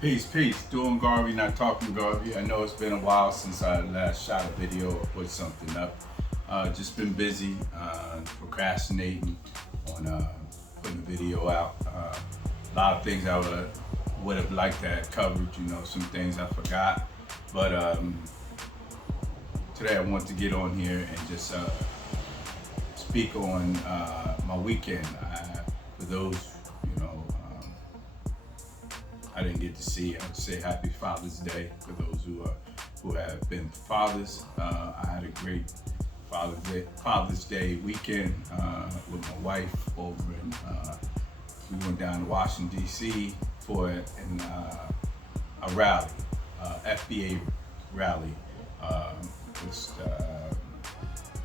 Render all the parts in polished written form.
Peace, peace. Doing Garvey, not talking Garvey. I know it's been a while since I last shot a video or put something up. Just been busy procrastinating on putting a video out. A lot of things I would have liked to have covered, some things I forgot. But today I want to get on here and just speak on my weekend. For those, I didn't get to see, I would say Happy Father's Day for those who have been fathers. I had a great Father's Day weekend with my wife over in, we went down to Washington, D.C. for a rally, FBA rally, which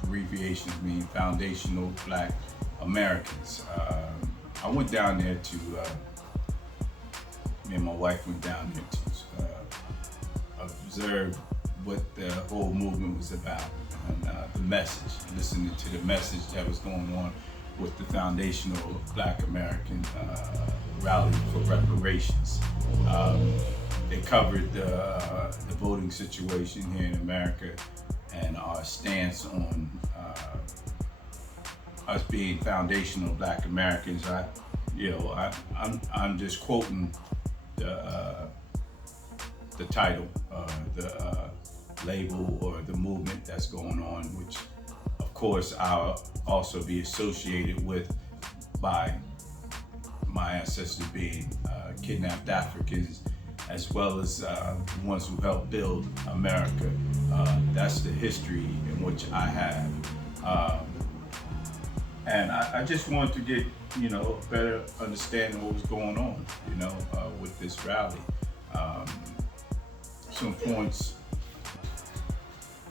abbreviations mean Foundational Black Americans. I went down there to me and my wife went down there to observe what the whole movement was about and the message, listening to the message that was going on with the Foundational Black American Rally for Reparations. They covered the voting situation here in America and our stance on us being foundational Black Americans. I'm just quoting the title, the label or the movement that's going on, which of course I'll also be associated with by my ancestors being kidnapped Africans, as well as the ones who helped build America. That's the history in which I have. And I just wanted to get, a better understanding of what was going on, with this rally. Some points,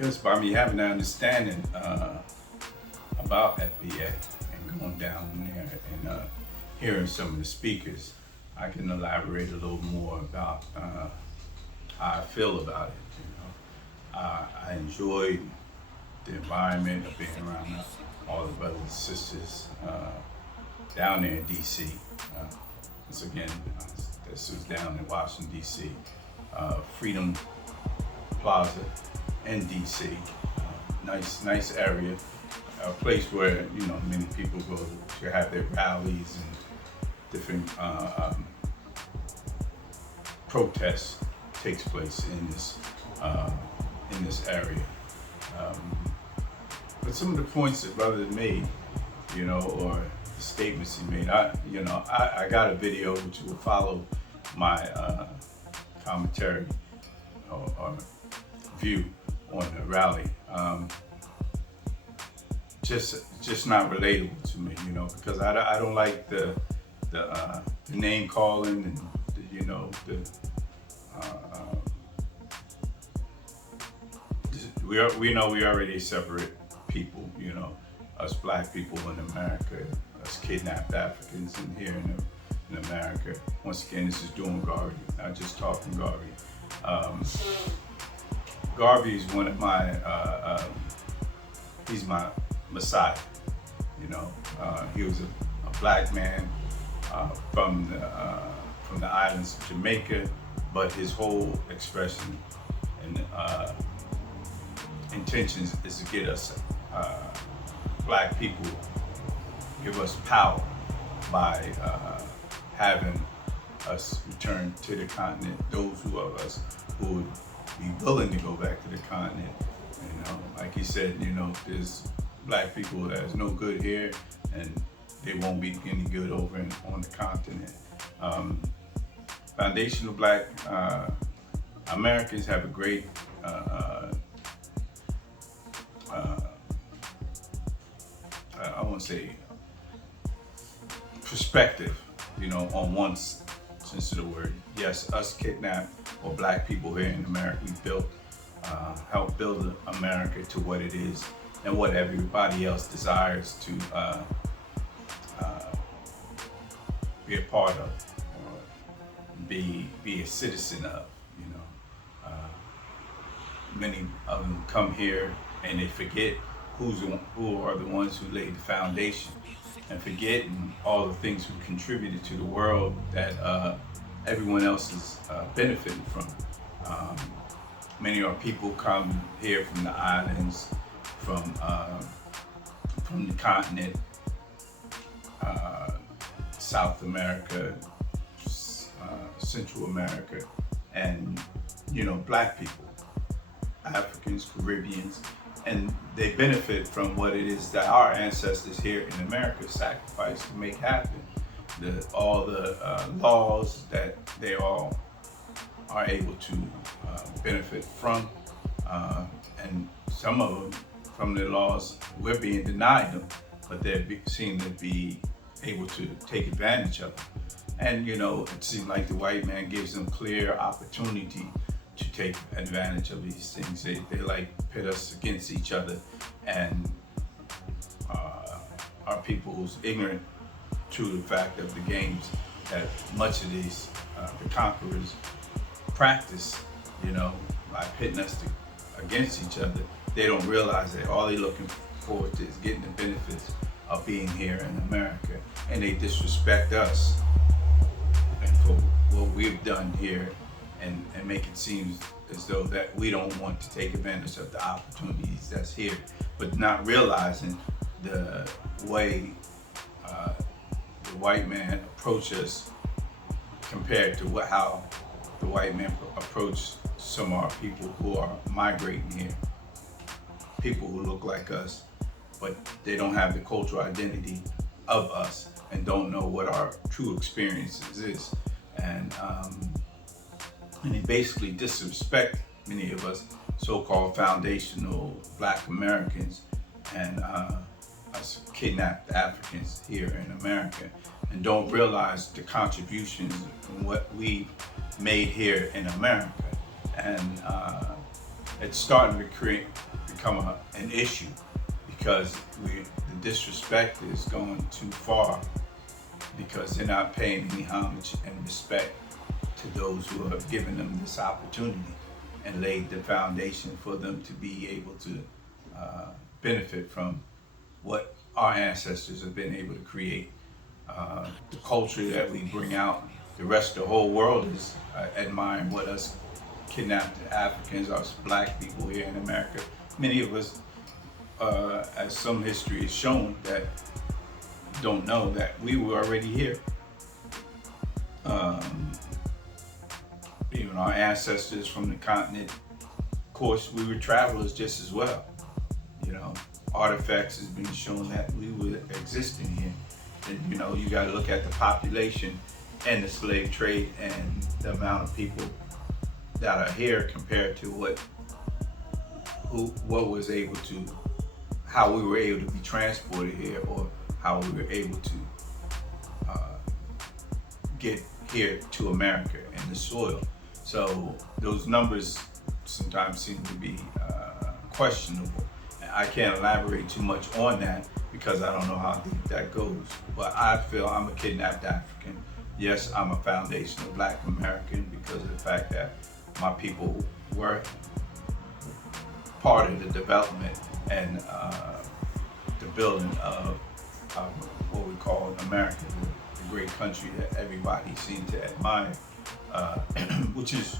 just by me having an understanding about FBA and going down there and hearing some of the speakers, I can elaborate a little more about how I feel about it. I enjoyed the environment of being around all the brothers and sisters down there in D.C. Once again, this was down in Washington, D.C. Freedom Plaza in D.C. Nice area, a place where many people go to have their rallies and different protests takes place in this area. But some of the points that brother made, or the statements he made, I got a video which will follow my commentary or view on the rally. Just not relatable to me, because I don't like the name calling and we know we already separate people, us Black people in America, us kidnapped Africans in here in America. Once again, this is doing Garvey, not just talking Garvey. Garvey is one of my, he's my messiah, he was a Black man from the islands of Jamaica, but his whole expression and intentions is to get us Black people, give us power by having us return to the continent. Those of us who would be willing to go back to the continent, like he said, there's Black people that's no good here, and they won't be any good over on the continent. Foundational Black Americans have a great I won't say perspective, on one sense of the word. Yes, us kidnapped or Black people here in America, we helped build America to what it is and what everybody else desires to be a part of or be a citizen of. many of them come here and they forget who are the ones who laid the foundation, and forgetting all the things who contributed to the world that everyone else is benefiting from. Um, Many of our people come here from the islands, from the continent, uh, South America, Central America, and black people, Africans, Caribbeans, and they benefit from what it is that our ancestors here in America sacrificed to make happen. All the laws that they all are able to benefit from, and some of them from the laws we're being denied them, but they seem to be able to take advantage of them. And it seems like the white man gives them clear opportunity to take advantage of these things. They like pit us against each other, and our people who's ignorant to the fact of the games that much of these the conquerors practice, by pitting us against each other. They don't realize that all they're looking forward to is getting the benefits of being here in America, and they disrespect us and for what we've done here, and make it seem as though that we don't want to take advantage of the opportunities that's here, but not realizing the way the white man approach us compared to how the white man approach some of our people who are migrating here. People who look like us, but they don't have the cultural identity of us and don't know what our true experiences is. And they basically disrespect many of us so-called foundational Black Americans and us kidnapped Africans here in America, and don't realize the contributions and what we made here in America. And it's starting to become an issue, because the disrespect is going too far, because they're not paying any homage and respect to those who have given them this opportunity and laid the foundation for them to be able to benefit from what our ancestors have been able to create. The culture that we bring out, the rest of the whole world is admiring what us kidnapped Africans, us Black people here in America. Many of us, as some history has shown, that don't know that we were already here. Even our ancestors from the continent, of course, we were travelers just as well. Artifacts has been shown that we were existing here. And you got to look at the population and the slave trade and the amount of people that are here compared to how we were able to be transported here, or how we were able to get here to America and the soil. So those numbers sometimes seem to be questionable. I can't elaborate too much on that because I don't know how deep that goes. But I feel I'm a kidnapped African. Yes, I'm a foundational Black American because of the fact that my people were part of the development and the building of what we call America, the great country that everybody seems to admire, which is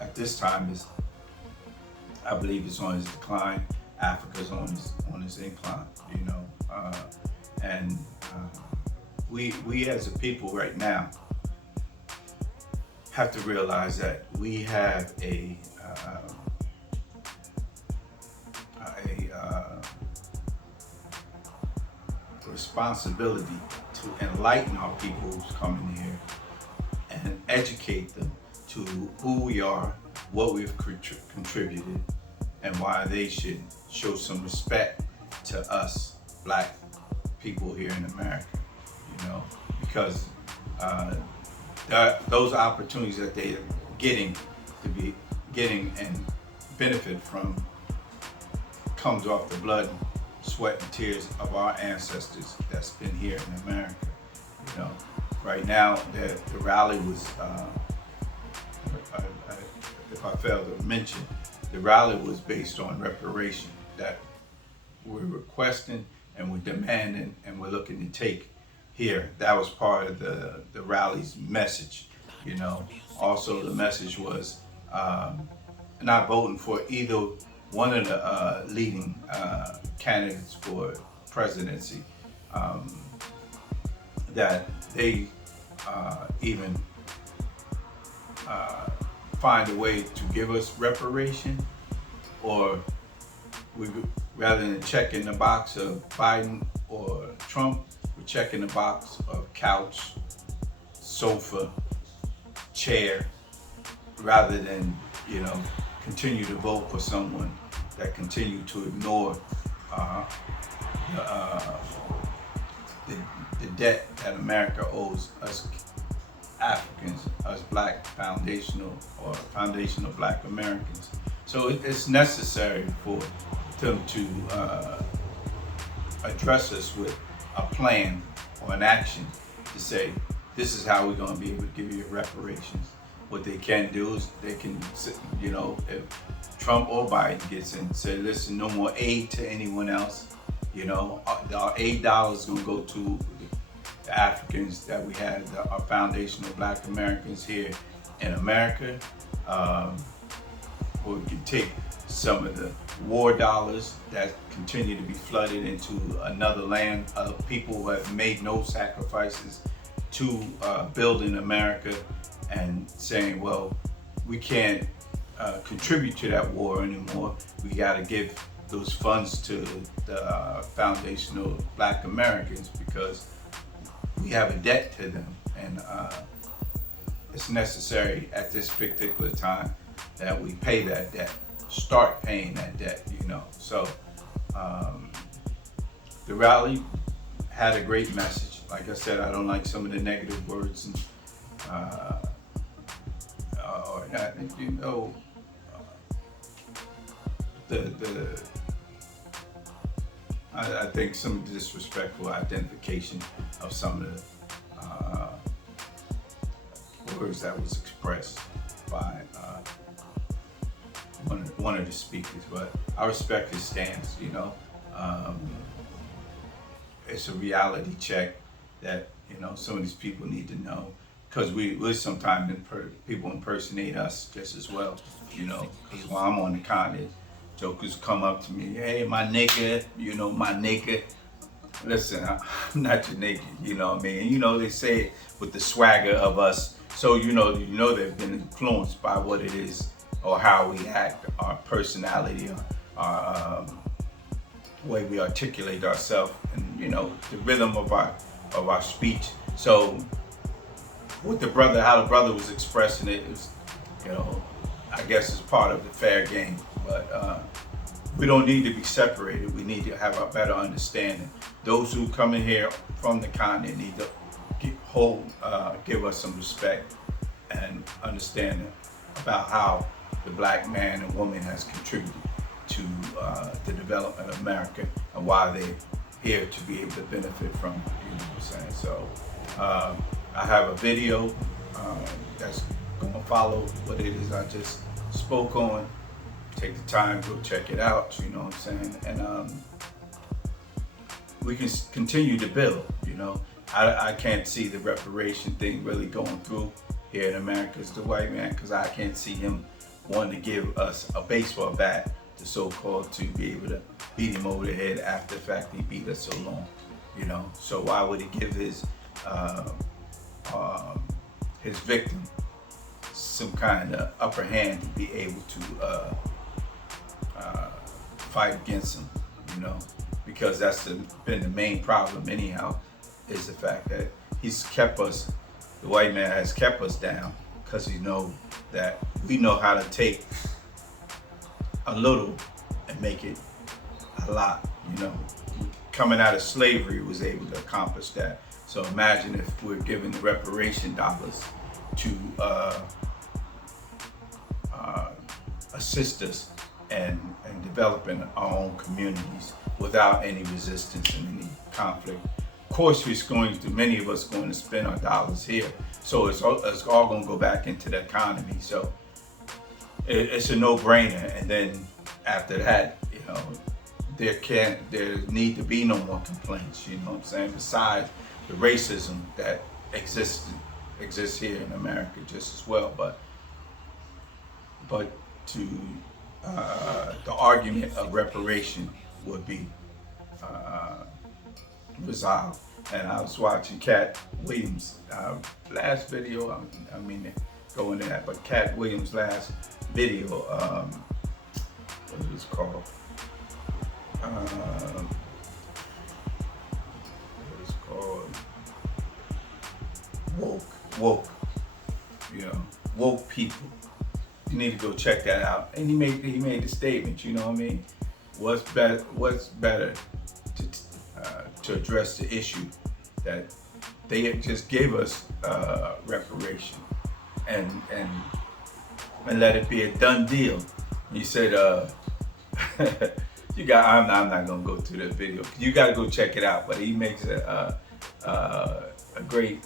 at this time I believe it's on its decline. Africa's on its incline, and we as a people right now have to realize that we have a responsibility to enlighten our people who's coming here and educate them to who we are, what we've contributed, and why they should show some respect to us Black people here in America, because those opportunities that they are getting and benefit from comes off the blood, sweat, and tears of our ancestors that's been here in America. Right now the rally was, if I failed to mention, the rally was based on reparation that we're requesting and we're demanding and we're looking to take here. That was part of the rally's message. Also the message was not voting for either one of the leading candidates for presidency, that they even find a way to give us reparation, or we, rather than checking the box of Biden or Trump, we're checking the box of couch, sofa, chair, rather than continue to vote for someone that continue to ignore the debt that America owes us Africans, us black foundational black Americans. So it's necessary for them to address us with a plan or an action to say, this is how we're going to be able to give you reparations. What they can do is they can, if Trump or Biden gets in, say, listen, no more aid to anyone else. Our $8 is going to go to the Africans that we have, our foundational black Americans here in America. Or we can take some of the war dollars that continue to be flooded into another land of people who have made no sacrifices to build in America, and saying, well, we can't contribute to that war anymore. We got to give those funds to the foundational black Americans because we have a debt to them, and it's necessary at this particular time that we pay that debt, start paying that debt, So the rally had a great message. Like I said, I don't like some of the negative words and I think some disrespectful identification of some of the words that was expressed by one of the speakers, but I respect his stance. It's a reality check that some of these people need to know, because we sometimes people impersonate us just as well. Because while I'm on the continent, jokers come up to me, hey, my nigga, my nigga. Listen, I'm not your nigga, what I mean? And, they say it with the swagger of us. So, they've been influenced by what it is or how we act, our personality, our way we articulate ourselves, and, the rhythm of our speech. So with how the brother was expressing it is, I guess it's part of the fair game. But we don't need to be separated. We need to have a better understanding. Those who come in here from the continent need to give us some respect and understanding about how the black man and woman has contributed to the development of America and why they're here to be able to benefit from it. What I'm saying? So I have a video that's going to follow what it is I just spoke on. Take the time, go check it out, what I'm saying? And we can continue to build, I can't see the reparation thing really going through here in America as the white man, because I can't see him wanting to give us a baseball bat, the so-called, to be able to beat him over the head after the fact he beat us so long, So why would he give his victim some kind of upper hand to be able to fight against him, because that's been the main problem anyhow, is the fact that he's kept us, the white man has kept us down, because he know that we know how to take a little and make it a lot, Coming out of slavery was able to accomplish that. So imagine if we're giving the reparation dollars to assist us and developing our own communities without any resistance and any conflict. Of course, many of us going to spend our dollars here, so it's all going to go back into the economy. So it's a no-brainer. And then after that, there need to be no more complaints. You know what I'm saying? Besides the racism that exists here in America just as well, but to the argument of reparation would be resolved. And I was watching Cat Williams' last video. I mean, go into that, but Cat Williams' last video, what it was called? Woke. Woke people. You need to go check that out. And he made the statement. You know what I mean? What's better to address the issue that they just gave us reparation and let it be a done deal. He said, I'm not gonna go through the video. You got to go check it out. But he makes a great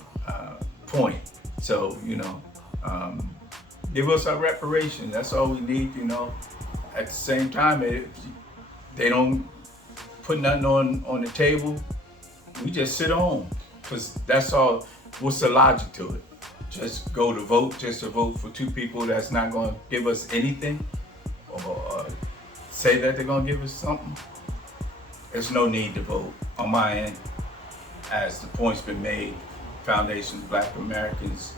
point. So give us our reparation. That's all we need. At the same time, if they don't put nothing on the table, we just sit home, because that's all. What's the logic to it? Just go to vote, just to vote for two people that's not going to give us anything, or say that they're going to give us something. There's no need to vote on my end. As the point's been made, Foundation of Black Americans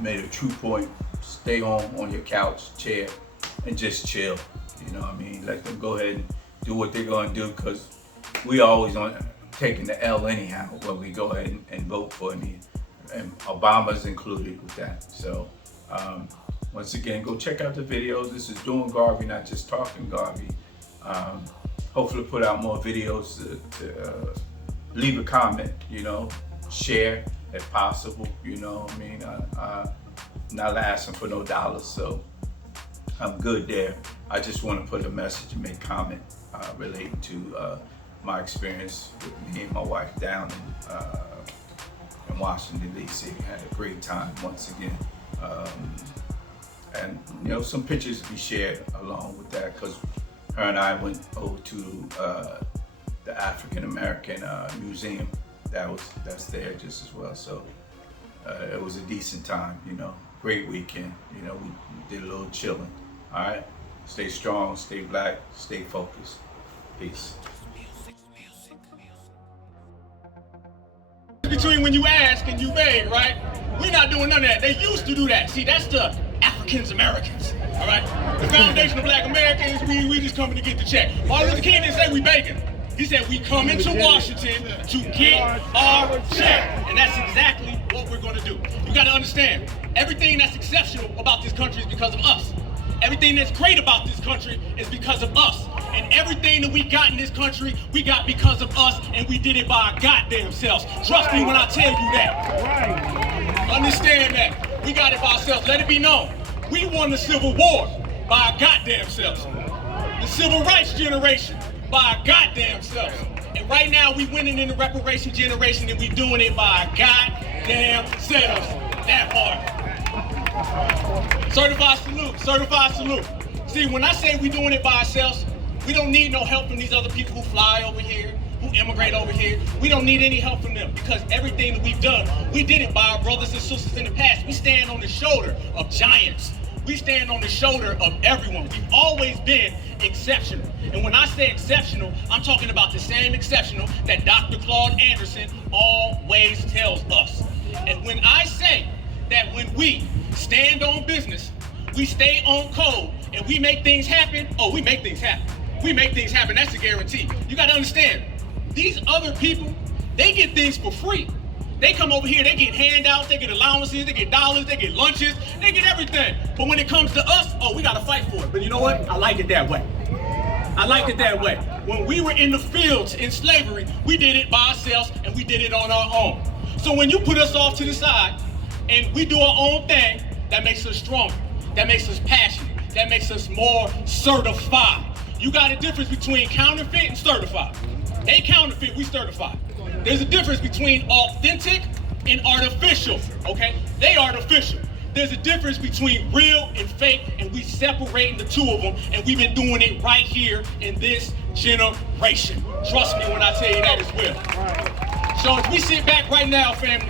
made a true point. Stay home on your couch, chair, and just chill. You know what I mean? Let them go ahead and do what they're going to do, because we always on taking the L anyhow when we go ahead and vote for me, and Obama's included with that. So once again, go check out the videos. This is Doing Garvey, not just talking Garvey. Hopefully put out more videos to leave a comment, share if possible. I'm not asking for no dollars, so I'm good there. I just want to put a message and make comment relating to my experience with me and my wife down in Washington, D.C. Had a great time once again. And some pictures to be shared along with that, because her and I went over to the African American museum that's there just as well. So it was a decent time, great weekend. We did a little chilling. All right, stay strong, stay black, stay focused. Peace. Between when you ask and you beg, right? We're not doing none of that. They used to do that. See, that's the Afrikans Americans, all right? The Foundation of Black Americans, we just coming to get the check. Martin Luther King didn't say we begging. He said we coming to Washington to get our check. And that's exactly what we're gonna do. You gotta understand, everything that's exceptional about this country is because of us. Everything that's great about this country is because of us. And everything that we got in this country, we got because of us, and we did it by our goddamn selves. Trust me when I tell you that. Understand that. We got it by ourselves. Let it be known. We won the Civil War by our goddamn selves. The Civil Rights generation by our goddamn selves. And right now we winning in the reparation generation, and we doing it by our goddamn selves. That part. Certified salute, certified salute. See, when I say we doing it by ourselves, we don't need no help from these other people who fly over here, who immigrate over here. We don't need any help from them, because everything that we've done, we did it by our brothers and sisters in the past. We stand on the shoulder of giants. We stand on the shoulder of everyone. We've always been exceptional. And when I say exceptional, I'm talking about the same exceptional that Dr. Claude Anderson always tells us. And when I say that when we stand on business, we stay on code, and we make things happen, we make things happen. We make things happen, that's a guarantee. You gotta understand, these other people, they get things for free. They come over here, they get handouts, they get allowances, they get dollars, they get lunches, they get everything. But when it comes to us, we gotta fight for it. But you know what? I like it that way. I like it that way. When we were in the fields in slavery, we did it by ourselves, and we did it on our own. So when you put us off to the side, and we do our own thing, that makes us stronger, that makes us passionate, that makes us more certified. You got a difference between counterfeit and certified. They counterfeit, we certified. There's a difference between authentic and artificial, okay? They artificial. There's a difference between real and fake, and we separating the two of them, and we've been doing it right here in this generation. Trust me when I tell you that as well. So as we sit back right now, family,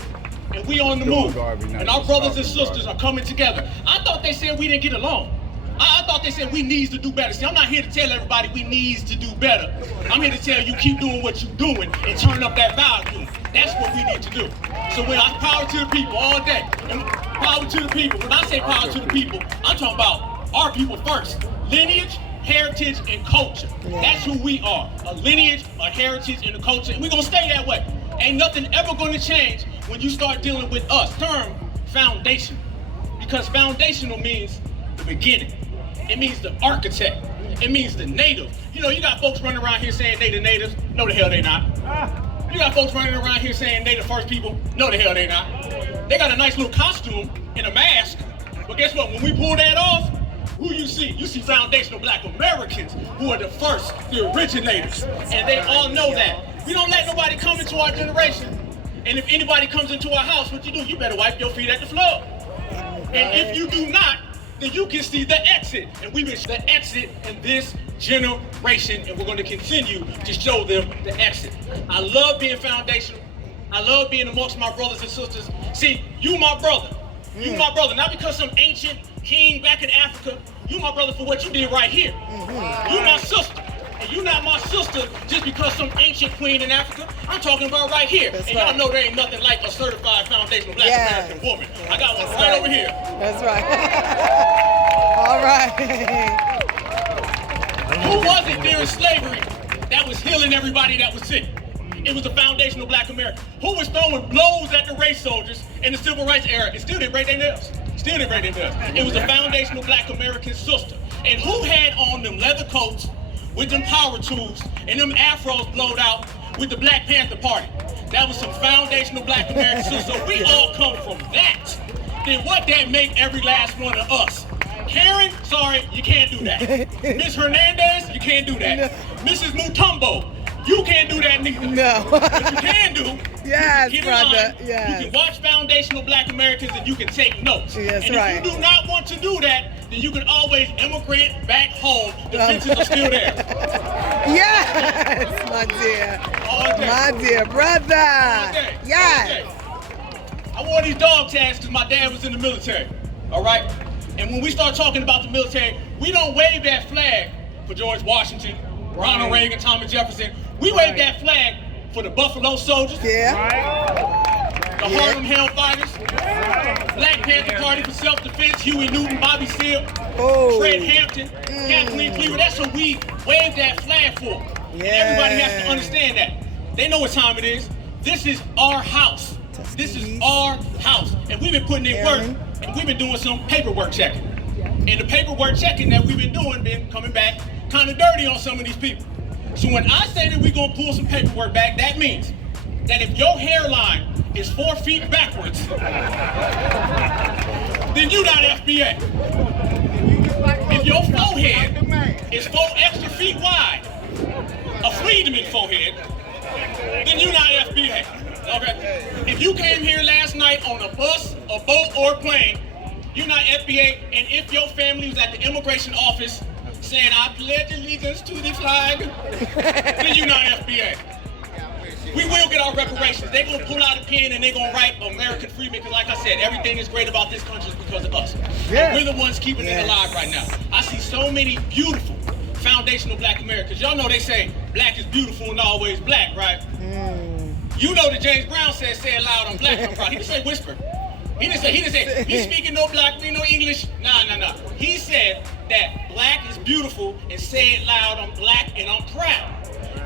and we on the move, and our brothers and sisters are coming together. I thought they said we didn't get along. I thought they said we needs to do better. See, I'm not here to tell everybody we needs to do better. I'm here to tell you keep doing what you're doing and turn up that volume. That's what we need to do. So when I power to the people all day, and power to the people, when I say power to the people, I'm talking about our people first. Lineage, heritage, and culture. That's who we are. A lineage, a heritage, and a culture. And we're going to stay that way. Ain't nothing ever going to change when you start dealing with us. Term foundation. Because foundational means the beginning. It means the architect. It means the native. You know, you got folks running around here saying they the natives. No, the hell they not. You got folks running around here saying they the first people. No, the hell they not. They got a nice little costume and a mask. But guess what? When we pull that off, who you see? You see foundational Black Americans who are the first, the originators. And they all know that. We don't let nobody come into our generation. And if anybody comes into our house, what you do? You better wipe your feet at the floor. And if you do not, then you can see the exit. And we reach the exit in this generation, and we're going to continue to show them the exit. I love being foundational. I love being amongst my brothers and sisters. See, you my brother. You my brother, not because some ancient king back in Africa. You my brother for what you did right here. You my sister. And you not my sister just because some ancient queen in Africa. I'm talking about right here. That's and right. y'all know there ain't nothing like a certified foundational Black American woman. I got one right over here. That's right. All right. Who was it during slavery that was healing everybody that was sick? It was the foundational Black American. Who was throwing blows at the race soldiers in the civil rights era and still didn't break their nails? Still didn't break their nails. It was the foundational Black American sister. And who had on them leather coats with them power tools and them afros blowed out with the Black Panther Party? That was some foundational Black American sister. So we all come from that. Then what that make every last one of us? Karen, sorry, you can't do that. Miss Hernandez, you can't do that. Mrs. Mutombo, you can't do that neither. No. What you can do, Yes, you can get brother. in line, Yes. you can watch foundational Black Americans and you can take notes. Yes, and right. if you do not want to do that, then you can always immigrate back home. The fences are still there. Yes, my dear. All day. My dear brother. All day. Yes. All day. I wore these dog tags because my dad was in the military. All right? And when we start talking about the military, we don't wave that flag for George Washington, Ronald Reagan, Thomas Jefferson. We wave that flag for the Buffalo Soldiers, Yeah. the Harlem Hellfighters, Black Panther Party for Self-Defense, Huey Newton, Bobby Seale, Oh. Fred Hampton, Kathleen Cleaver. That's what we wave that flag for. And everybody has to understand that. They know what time it is. This is our house. This is our house. And we've been putting in work, and we've been doing some paperwork checking. And the paperwork checking that we've been doing been coming back kind of dirty on some of these people. So when I say that we're going to pull some paperwork back, that means that if your hairline is 4 feet backwards, then you're not FBA. If your forehead is 4 extra feet wide, a Friedman forehead, then you're not FBA. Okay? If you came here last night on a bus, a boat, or a plane, you're not FBA. And if your family was at the immigration office saying, I pledge allegiance to the flag, then you're not FBA. We will get our reparations. They're going to pull out a pen and they're going to write American freedom because, like I said, everything that's great about this country is because of us. Yeah. We're the ones keeping it alive right now. I see so many beautiful foundational Black Americans. Y'all know they say black is beautiful and always black, right? You know that James Brown said, say it loud, I'm black, I'm proud. He didn't say whisper. He didn't say, he's speaking no black, no English. Nah. He said that black is beautiful and say it loud, I'm black and I'm proud.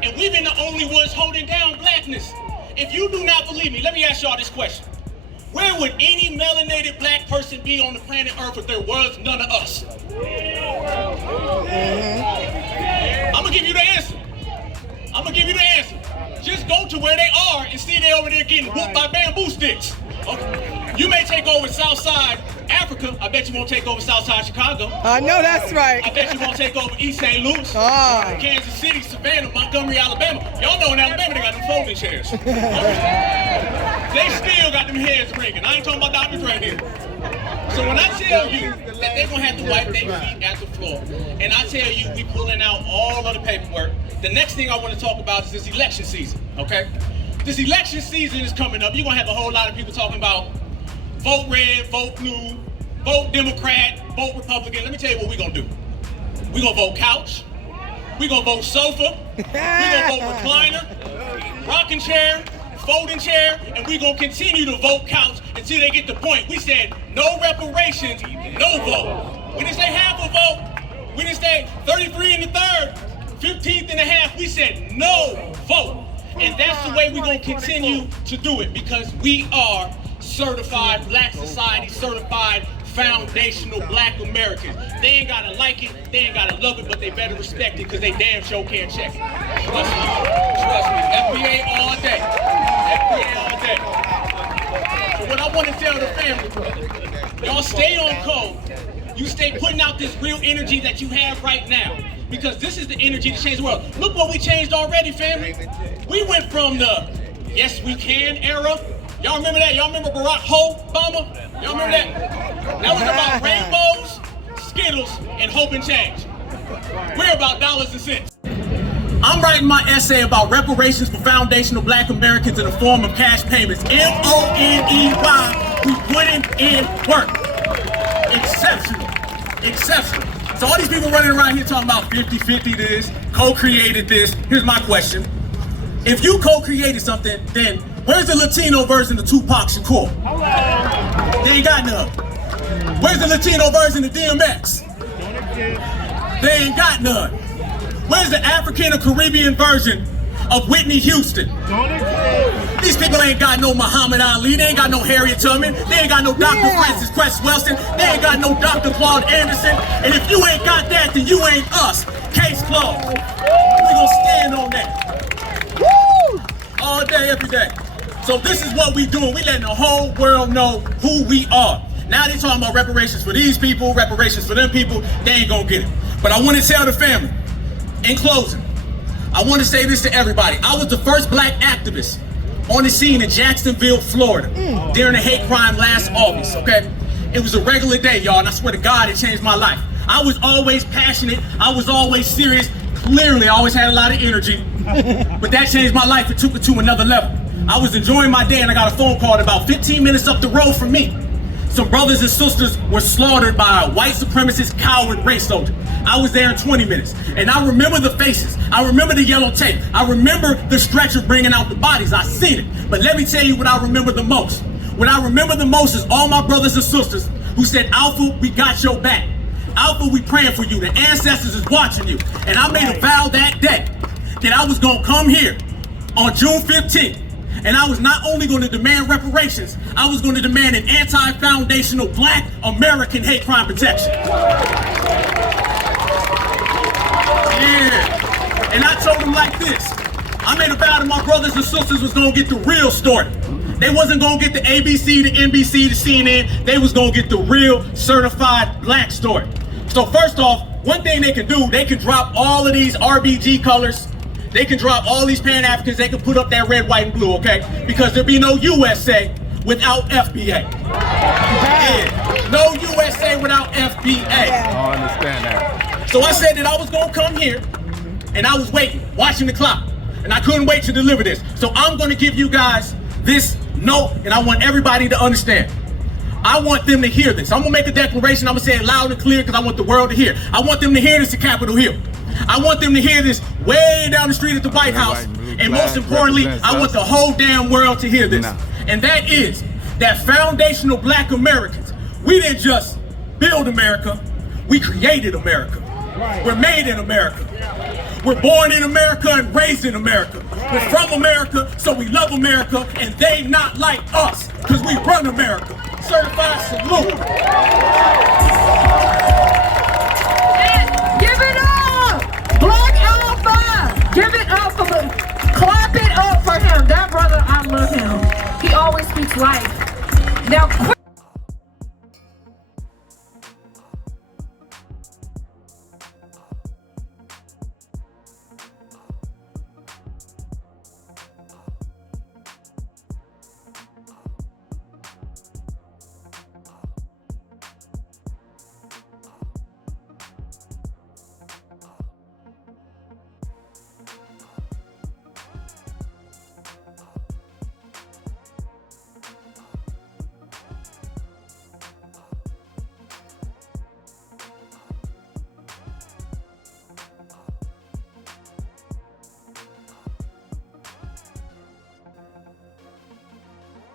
And we've been the only ones holding down blackness. If you do not believe me, let me ask y'all this question. Where would any melanated black person be on the planet Earth if there was none of us? I'm gonna give you the answer. Just go to where they are and see they over there getting whooped by bamboo sticks. Okay. You may take over Southside Africa. I bet you won't take over Southside Chicago. I know that's right. I bet you won't take over East St. Louis, Oh. Kansas City, Savannah, Montgomery, Alabama. Y'all know in Alabama they got them folding chairs. They still got them heads ringing. I ain't talking about Dr. Dre here. So when I tell you that they're gonna have to wipe their feet at the floor, and I tell you we pulling out all of the paperwork, the next thing I want to talk about is this election season, okay? This election season is coming up. You're gonna have a whole lot of people talking about vote red, vote blue, vote Democrat, vote Republican. Let me tell you what we're gonna do. We're gonna vote couch, we're gonna vote sofa, we're gonna vote recliner, rocking chair, folding chair, and we're gonna continue to vote couch until they get the point. We said no reparations, no vote. We didn't say half a vote. We didn't say 33 and the third, 15th and a half. We said no vote. And that's the way we're gonna continue to do it, because we are certified Black Society, certified foundational Black Americans. They ain't gotta like it, they ain't gotta love it, but they better respect it, because they damn sure can't check it. Trust me, FBA all day. FBA all day. So what I want to tell the family, y'all stay on code. You stay putting out this real energy that you have right now, because this is the energy to change the world. Look what we changed already, family. We went from the yes we can era. Y'all remember that? Y'all remember Barack Obama? Y'all remember that? That was about rainbows, Skittles, and hope and change. We're about dollars and cents. I'm writing my essay about reparations for foundational Black Americans in the form of cash payments. M-O-N-E-Y. We putting in work. Exceptional. Exceptional. So all these people running around here talking about 50-50 this, co-created this. Here's my question. If you co-created something, then where's the Latino version of Tupac Shakur? They ain't got none. Where's the Latino version of DMX? They ain't got none. Where's the African or Caribbean version of Whitney Houston? These people ain't got no Muhammad Ali, they ain't got no Harriet Tubman, they ain't got no Dr. Francis Cress Welsing, they ain't got no Dr. Claude Anderson, and if you ain't got that, then you ain't us. Case closed. We gonna stand on that. Woo! All day, every day. So this is what we doing. We letting the whole world know who we are. Now they talking about reparations for these people, reparations for them people. They ain't gonna get it. But I want to tell the family, in closing, I want to say this to everybody. I was the first Black activist on the scene in Jacksonville, Florida, during a hate crime last August, okay? It was a regular day, y'all, and I swear to God, it changed my life. I was always passionate. I was always serious. Clearly, I always had a lot of energy. But that changed my life. It took it to another level. I was enjoying my day, and I got a phone call about 15 minutes up the road from me. Some brothers and sisters were slaughtered by a white supremacist coward race soldier. I was there in 20 minutes, and I remember the faces. I remember the yellow tape. I remember the stretcher bringing out the bodies. I seen it. But let me tell you what I remember the most. What I remember the most is all my brothers and sisters who said, Alpha, we got your back. Alpha, we praying for you. The ancestors is watching you. And I made a vow that day that I was gonna come here on June 15th. And I was not only going to demand reparations, I was going to demand an anti-foundational Black American hate crime protection. Yeah. And I told them like this. I made a vow that my brothers and sisters was going to get the real story. They wasn't going to get the ABC, the NBC, the CNN. They was going to get the real certified Black story. So first off, one thing they can do, they can drop all of these RBG colors. They can drop all these Pan-Africans, they can put up that red, white, and blue, okay? Because there'll be no USA without FBA. Yeah. No USA without FBA. I understand that. So I said that I was gonna come here, and I was waiting, watching the clock, and I couldn't wait to deliver this. So I'm gonna give you guys this note, and I want everybody to understand. I want them to hear this. I'm gonna make a declaration, I'm gonna say it loud and clear, because I want the world to hear. I want them to hear this at Capitol Hill. I want them to hear this way down the street at the White House. And most importantly, I want the whole damn world to hear this. And that is that foundational Black Americans, we didn't just build America, we created America. We're made in America. We're born in America and raised in America. We're from America, so we love America, and they not like us, because we run America. Certified salute.